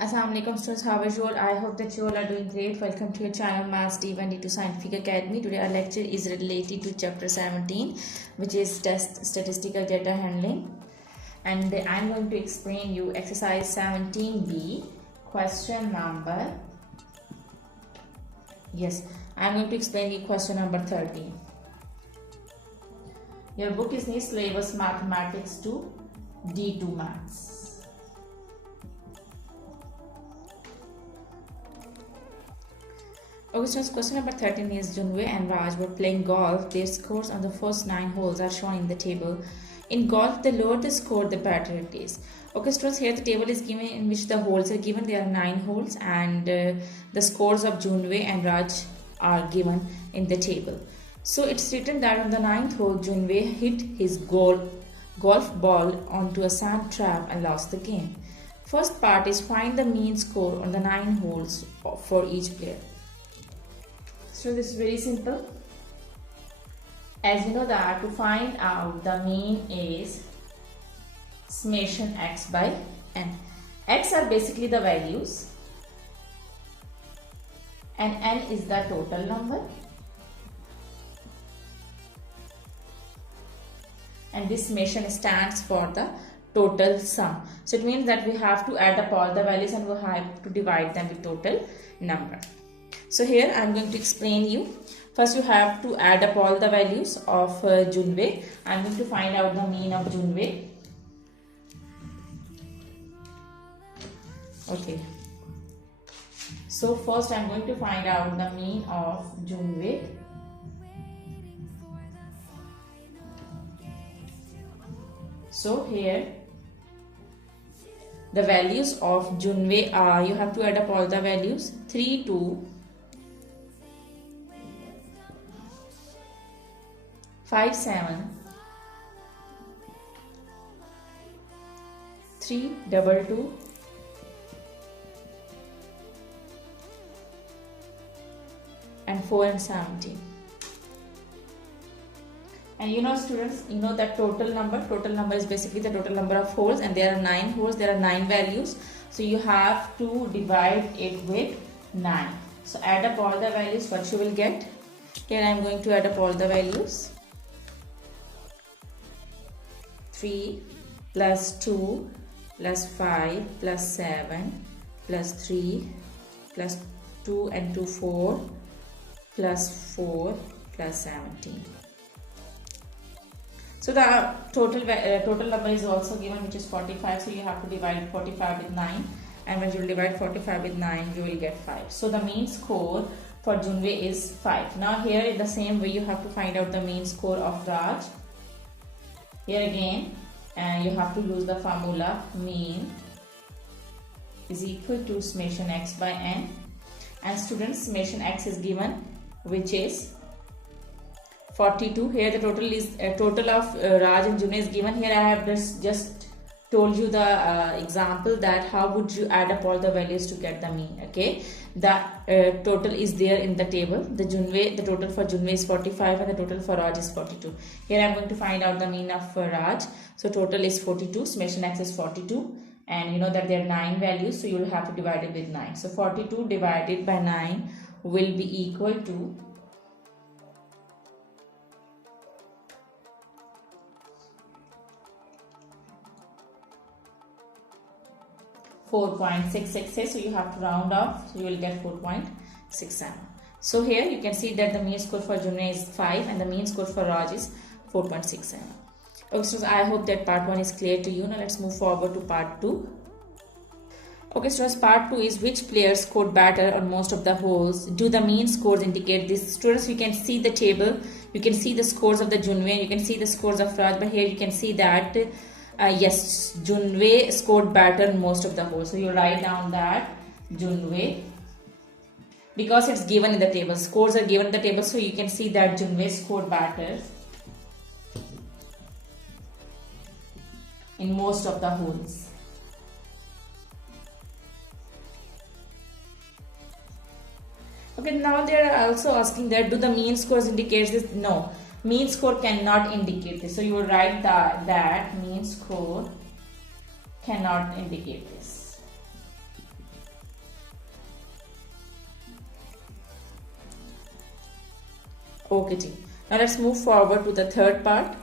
Assalamualaikum students, how are you all? I hope that you all are doing great. Welcome to your channel Maths D1D2 Scientific Academy. Today our lecture is related to chapter 17, which is statistical data handling. And I'm going to explain you exercise 17B, question number. Yes, I'm going to explain you question number 13. Your book is New Syllabus Mathematics to D2 Maths. Okay, so question number 13 is Junwei and Raj were playing golf. Their scores on the first 9 holes are shown in the table. In golf, the lower the score, the better it is. Okay, students, here the table is given in which the holes are given. There are 9 holes and the scores of Junwei and Raj are given in the table. So it's written that on the 9th hole, Junwei hit his golf ball onto a sand trap and lost the game. First part is find the mean score on the 9 holes for each player. So this is very simple. As you know that to find out the mean is summation x by n. X are basically the values and n is the total number. And this summation stands for the total sum. So it means that we have to add up all the values and we have to divide them with total number. So here I am going to explain you. First you have to add up all the values of Junwei. I am going to find out the mean of Junwei. Okay. So first I am going to find out the mean of Junwei. So here the values of Junwei are, you have to add up all the values, 3, 2, 5, 7, 3, 2, 2, and 4 and 17. And you know students, you know that total number is basically the total number of holes, and there are 9 holes, there are 9 values. So you have to divide it with 9. So add up all the values, what you will get. Here I am going to add up all the values. 3 plus 2 plus 5 plus 7 plus 3 plus 2 and 2 4 plus 4 plus 17. So the total number is also given, which is 45. So you have to divide 45 with 9, and when you divide 45 with 9 you will get 5. So the mean score for Junwei is 5. Now here in the same way you have to find out the mean score of Raj. Here again, and you have to use the formula mean is equal to summation x by n, and students, summation x is given, which is 42. Here the total is total of Raj and Junwei is given. Here I have just told you the example that how would you add up all the values to get the mean. Okay, the total is there in the table. The total for Junwei is 45 and the total for Raj is 42. Here I am going to find out the mean of Raj. So total is 42, summation x is 42, and you know that there are 9 values, so you will have to divide it with 9. So 42 divided by 9 will be equal to 4.666. So you have to round off, so you will get 4.67. So here you can see that the mean score for Junwei is 5 and the mean score for Raj is 4.67. Okay, so I hope that part 1 is clear to you. Now let's move forward to part 2. Okay, so part 2 is which players scored better on most of the holes. Do the mean scores indicate this? Students, you can see the table. You can see the scores of the Junwei. You can see the scores of Raj. But here you can see that yes, Junwei scored better in most of the holes. So you write down that Junwei, because it's given in the table. Scores are given in the table. So you can see that Junwei scored better in most of the holes. Okay, now they are also asking that do the mean scores indicate this? No, mean score cannot indicate this. So you will write that mean score cannot indicate this. Okay ji. Now let's move forward to the third part.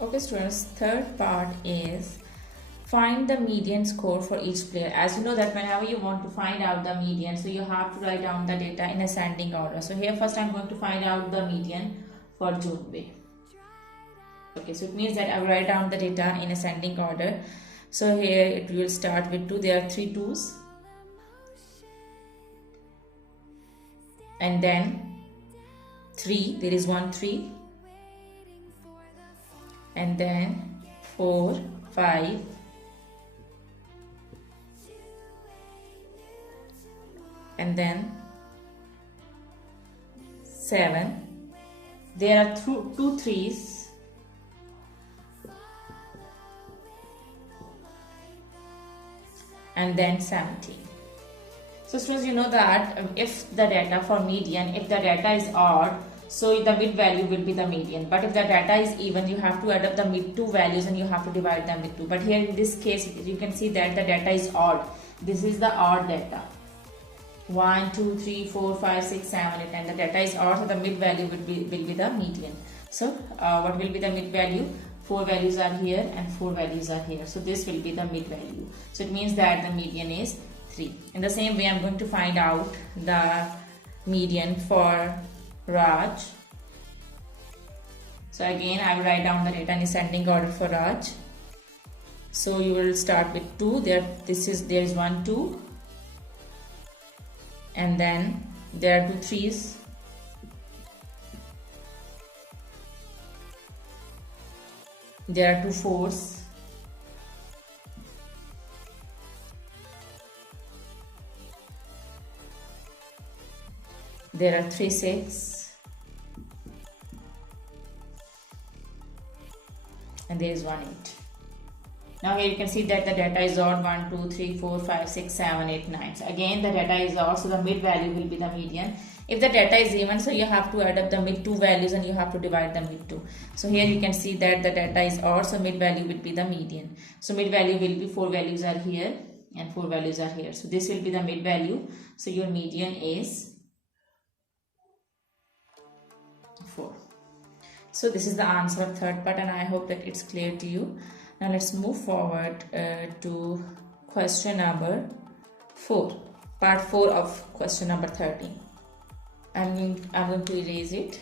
Okay students, third part is find the median score for each player. As you know that whenever you want to find out the median, so you have to write down the data in ascending order. So here first I'm going to find out the median for Junwei. Okay, so it means that I will write down the data in ascending order. So here it will start with 2. There are 3 2s. And then 3. There is 1 3. And then 4 5. And then 7. There are 2 3s. And then 17. So students, you know that if the data for median, if the data is odd, so the mid value will be the median. But if the data is even, you have to add up the mid 2 values and you have to divide them with 2. But here in this case, you can see that the data is odd. This is the odd data. 1 2 3 4 5 6 7 8, and the data is odd, so the mid value will be the median. So what will be the mid value? 4 values are here and 4 values are here, so this will be the mid value. So it means that the median is 3. In the same way, I'm going to find out the median for Raj. So again, I will write down the data in ascending order for Raj. So you will start with 2. There is 1 2, and then there are 2 3s. There are 2 4s. There are 3 6. And there is 1 8. Now here you can see that the data is odd. 1 2 3 4 5 6 7 8 9. So again the data is odd, so the mid value will be the median. If the data is even, so you have to add up the mid 2 values and you have to divide them with 2. So here you can see that the data is odd, so mid value will be the median. So mid value will be 4 values are here and 4 values are here. So this will be the mid value. So your median is 4. So this is the answer of third part, and I hope that it's clear to you. Now let's move forward to question number 4, part 4 of question number 13. I'm going to erase it.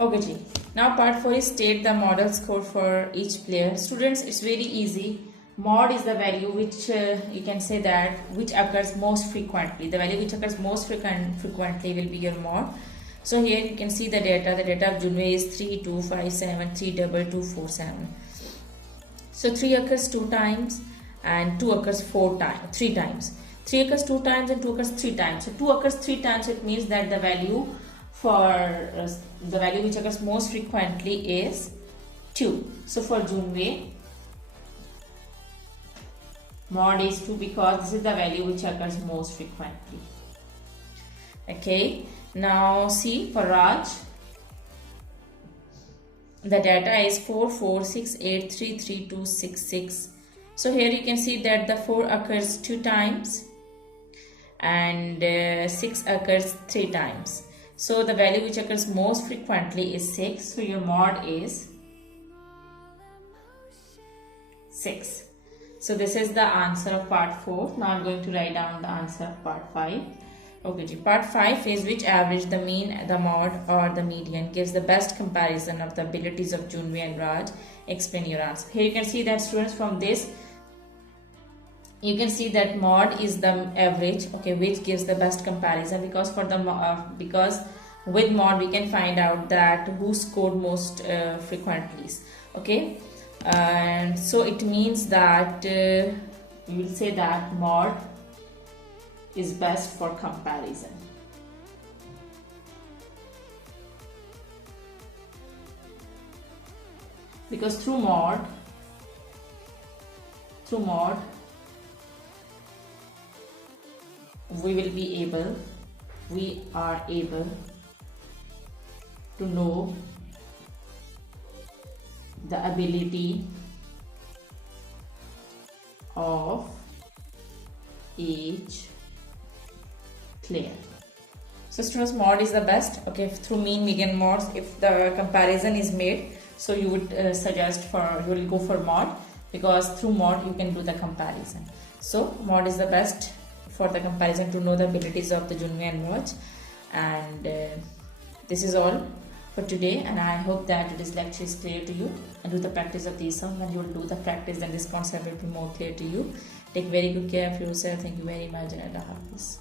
Okay ji. Now part 4 is state the model score for each player. Students, it's very easy. Mod is the value which you can say that which occurs most frequently. The value which occurs most frequently will be your mod. So here you can see the data. The data of Junwei is 3 2 5 7 3 2 2 4 7. So 3 occurs 2 times and 2 occurs 3 times. 3 occurs 2 times and 2 occurs 3 times. So 2 occurs 3 times. It means that the value the value which occurs most frequently is 2. So for Junwei, mod is 2 because this is the value which occurs most frequently. Okay, now see for Raj, the data is 4 4 6 8 3 3 2 6 6. So here you can see that the 4 occurs 2 times and 6 occurs 3 times. So the value which occurs most frequently is 6. So your mod is 6. So this is the answer of part 4. Now I'm going to write down the answer of part 5. Okay, part 5 is which average, the mean, the mod or the median gives the best comparison of the abilities of Junwei and Raj. Explain your answer. Here you can see that students, from this you can see that mod is the average, okay, which gives the best comparison, because for the because with mod we can find out that who scored most frequently, okay, and so it means that we will say that mod is best for comparison. because through mod we are able to know the ability of each player. So students, mod is the best. Okay, through mean, median, mods, if the comparison is made, so you would you will go for mod, because through mod you can do the comparison. So mod is the best for the comparison to know the abilities of the Junwei and Verge. And this is all for today, and I hope that this lecture is clear to you. And do the practice of these songs. When you will do the practice, then this concept will be more clear to you. Take very good care of yourself. Thank you very much, and Allah Hafiz.